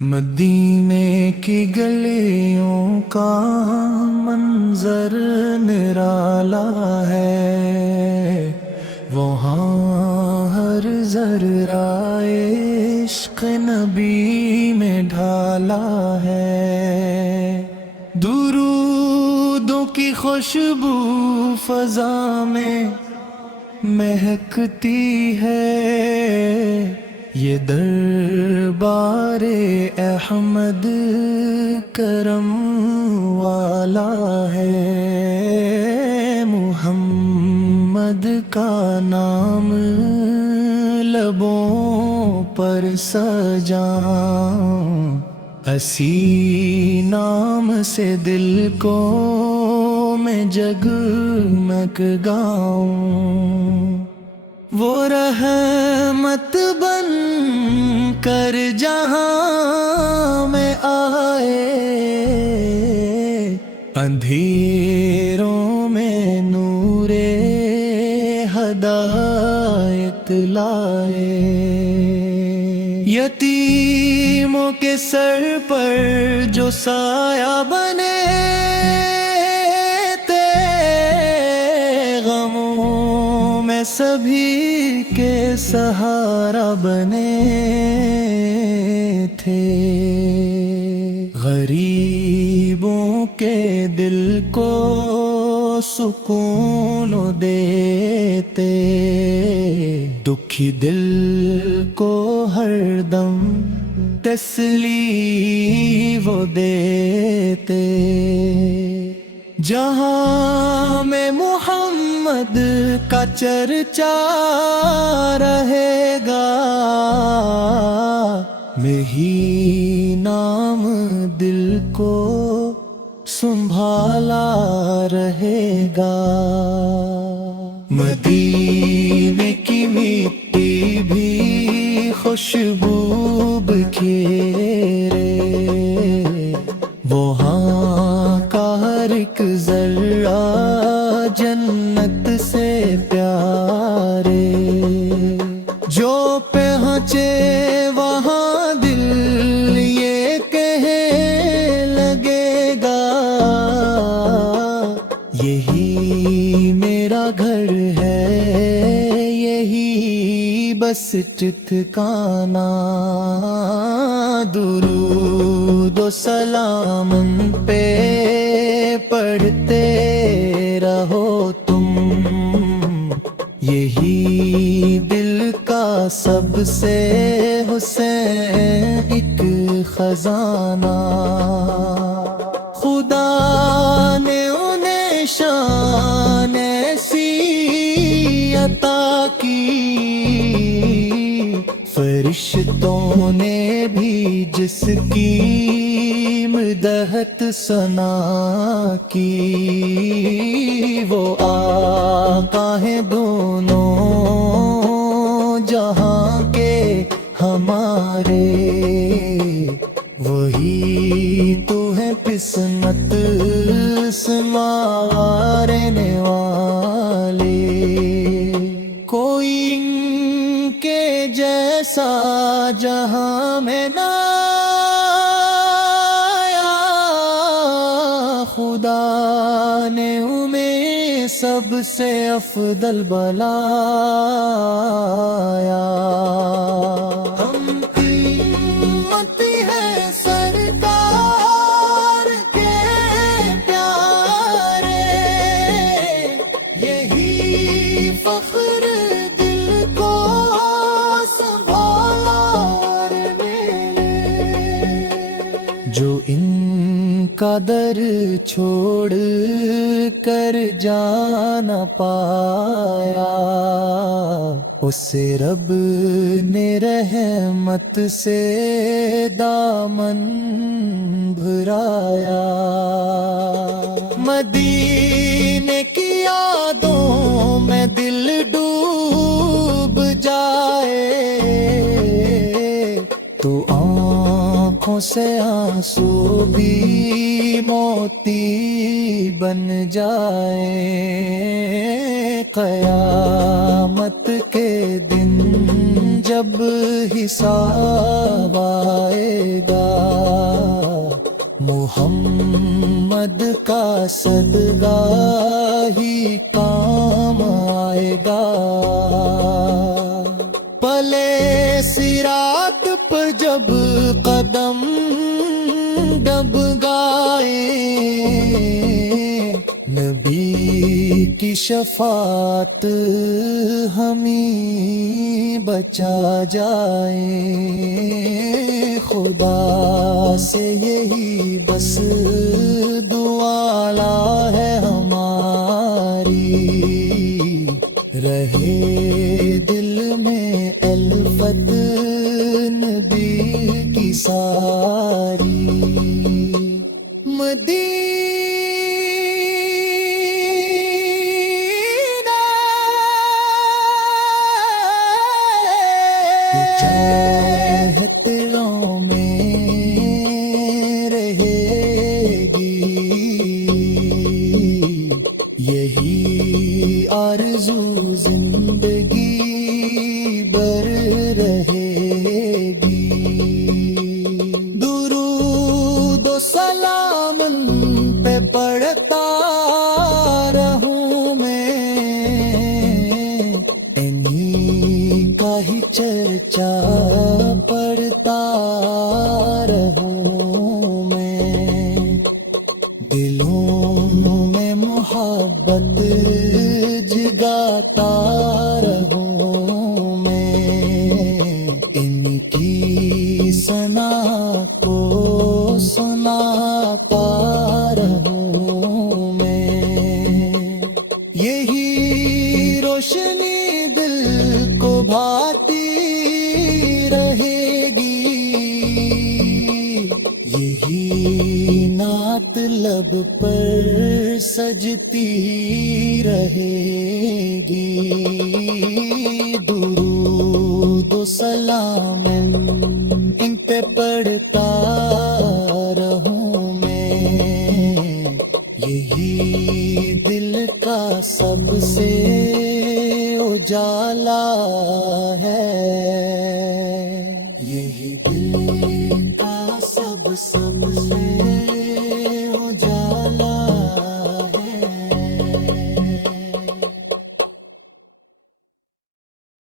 مدینے کی گلیوں کا منظر نرالا ہے، وہاں ہر ذرہ عشق نبی میں ڈھالا ہے۔ درودوں کی خوشبو فضا میں مہکتی ہے، یہ دربار احمد کرم والا ہے۔ محمد کا نام لبوں پر سجاں، اسی نام سے دل کو میں جگمگ گاؤں۔ وہ رحمت بن کر جہاں میں آئے، اندھیروں میں نور ہدایت لائے۔ یتیموں کے سر پر جو سایہ بنے تھے، غموں میں سبھی کے سہارا بنے تھے۔ غریبوں کے دل کو سکون دیتے، دکھی دل کو ہر دم تسلی وہ دیتے۔ جہاں میں محمد کا چرچا رہے گا، یہی نام دل کو سنبھالا رہے گا۔ مدینے کی مٹی بھی خوشبو بکھیرے، وہاں کا ہر ایک ذرہ جنت سے پیارے۔ جو پہنچے وہاں دل یہ کہنے لگے گا، یہی میرا گھر ہے، یہی بس ٹھکانا۔ درود و سلام پہ پڑھتے رہو تم، یہی دل کا سب سے حسین ایک خزانہ۔ خدا نے انہیں شان ایسی عطا کی، فرشتوں نے بھی جس کی مدحت ثنا کی۔ وہ آقا ہیں دونوں جہاں کے ہمارے، وہی تو ہے قسمت سنوارنے والے۔ کوئی ان کے جیسا جہاں میں نہ آیا، خدا نے انہیں سب سے افضل بنایا۔ ہم کی امت ہے سرکار کے پیارے، یہی فخر دل کو سنبھالا میرے۔ جو ان کا در چھوڑ کر جانا پایا، اسے رب نے رحمت سے دامن بھرایا۔ مدینے کی یادوں میں دل ڈوب جائے، تو آنکھوں سے آنسو بھی موتی بن جائے۔ قیامت کے دن جب جب حساب آئے گا، محمد کا صدقہ ہی کام آئے گا۔ پلے صراط پر جب قدم دب گائے، نبی کی شفاعت ہمیں بچا جائے۔ خدا سے یہی بس دعا ہے ہماری، رہے دل میں الفت نبی کی ساری۔ مدینہ چاہتوں میں رہے گی، یہی آرزو زندگی بھر رہے گی۔ درود و سلام ان پہ پڑھتا رہوں میں، انہیں کا ہی چرچا پڑھتا رہوں میں، دلوں میں محبت جگاتا رہوں میں، ان کی ثنا کو سناتا رہوں میں۔ یہی روشنی دل کو بھاتی رہے گی، یہی نعت لب پر سجتی رہے گی۔ درود و سلام ان پہ پڑھتا رہوں میں، یہی دل کا سب سے اجالا ہے، یہی دل کا سب سے